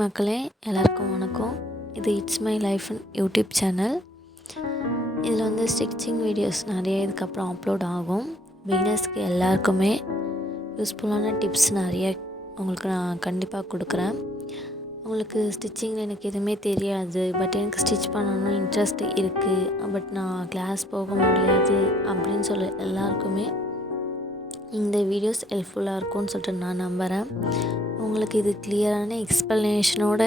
மக்களே எல்லாருக்கும் வணக்கம். இது it's my life YouTube channel. இதில் வந்து ஸ்டிச்சிங் வீடியோஸ் நிறைய இதுக்கப்புறம் அப்லோட் ஆகும். பிகினர்ஸ்க்கு எல்லாருக்குமே யூஸ்ஃபுல்லான டிப்ஸ் நிறைய உங்களுக்கு நான் கண்டிப்பாக கொடுக்குறேன். உங்களுக்கு ஸ்டிச்சிங்கில் எனக்கு எதுவுமே தெரியாது, பட் எனக்கு ஸ்டிச் பண்ணணும்னு இன்ட்ரெஸ்ட் இருக்குது, பட் நான் கிளாஸ் போக முடியாது அப்படின்னு சொல்ல எல்லாருக்குமே இந்த வீடியோஸ் ஹெல்ப்ஃபுல்லாக இருக்கும்னு சொல்லிட்டு நான் நம்புகிறேன். உங்களுக்கு இது கிளியரான எக்ஸ்ப்ளனேஷனோட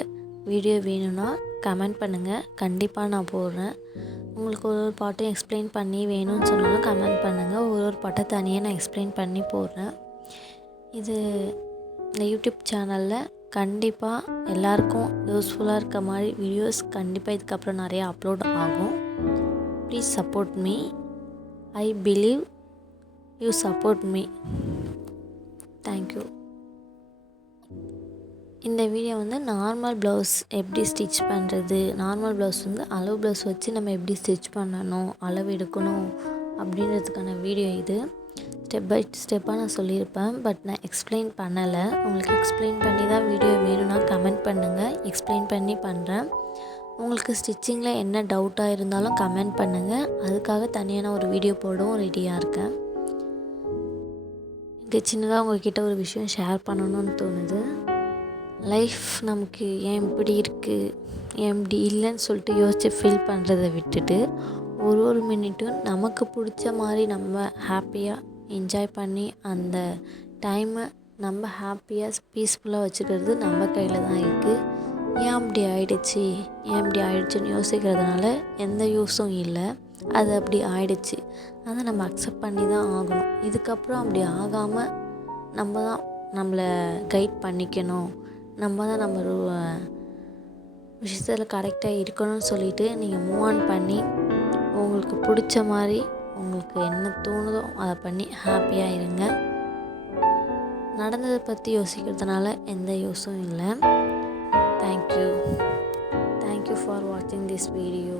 வீடியோ வேணும்னா கமெண்ட் பண்ணுங்கள், கண்டிப்பாக நான் போடுறேன். உங்களுக்கு ஒரு பாட்டையும் எக்ஸ்பிளைன் பண்ணி வேணும்னு சொன்னாலும் கமெண்ட் பண்ணுங்கள், ஒரு பாட்டை தனியாக நான் எக்ஸ்பிளைன் பண்ணி போடுறேன். இது இந்த யூடியூப் சேனலில் கண்டிப்பாக எல்லாருக்கும் யூஸ்ஃபுல்லாக இருக்க மாதிரி வீடியோஸ் கண்டிப்பாக இதுக்கப்புறம் நிறையா அப்லோட் ஆகும். Please support me. I believe you support me. Thank you. இந்த வீடியோ வந்து நார்மல் ப்ளவுஸ் எப்படி ஸ்டிச் பண்ணுறது, நார்மல் ப்ளவுஸ் வந்து அளவு ப்ளவுஸ் வச்சு நம்ம எப்படி ஸ்டிச் பண்ணணும், அளவு எடுக்கணும் அப்படின்றதுக்கான வீடியோ இது. ஸ்டெப் பை ஸ்டெப்பாக நான் சொல்லியிருப்பேன், பட் நான் எக்ஸ்பிளைன் பண்ணலை. உங்களுக்கு எக்ஸ்பிளைன் பண்ணி தான் வீடியோ வேணும்னா கமெண்ட் பண்ணுங்கள், எக்ஸ்பிளைன் பண்ணி பண்ணுறேன். உங்களுக்கு ஸ்டிச்சிங்கில் என்ன டவுட்டாக இருந்தாலும் கமெண்ட் பண்ணுங்கள், அதுக்காக தனியான ஒரு வீடியோ போடவும் ரெடியாக இருக்கேன். எனக்கு சின்னதாக உங்கள்கிட்ட ஒரு விஷயம் ஷேர் பண்ணணும்னு தோணுது. லைஃப் நமக்கு ஏன் இப்படி இருக்குது, ஏன் இப்படி இல்லைன்னு சொல்லிட்டு யோசித்து ஃபீல் பண்ணுறதை விட்டுட்டு ஒரு மினிட்டும் நமக்கு பிடிச்ச மாதிரி நம்ம ஹாப்பியாக என்ஜாய் பண்ணி அந்த டைமை நம்ம ஹாப்பியாக பீஸ்ஃபுல்லாக வச்சுக்கிறது நம்ம கையில் தான் இருக்குது. ஏன் இப்படி ஆயிடுச்சுன்னு யோசிக்கிறதுனால எந்த யூஸும் இல்லை. அது அப்படி ஆயிடுச்சு, அதை நம்ம அக்செப்ட் பண்ணி தான் ஆகணும். இதுக்கப்புறம் அப்படி ஆகாமல் நம்ம தான் நம்மளை கைட் பண்ணிக்கணும், நம்ம தான் நம்ம விஷயத்தில் கரெக்டாக இருக்கணும்னு சொல்லிவிட்டு நீங்கள் மூவ் ஆன் பண்ணி உங்களுக்கு பிடிச்ச மாதிரி உங்களுக்கு என்ன தோணுதோ அதை பண்ணி ஹாப்பியாக இருங்க. நடந்ததை பற்றி யோசிக்கிறதுனால எந்த யூஸும் இல்லை. தேங்க்யூ ஃபார் வாட்சிங் திஸ் வீடியோ.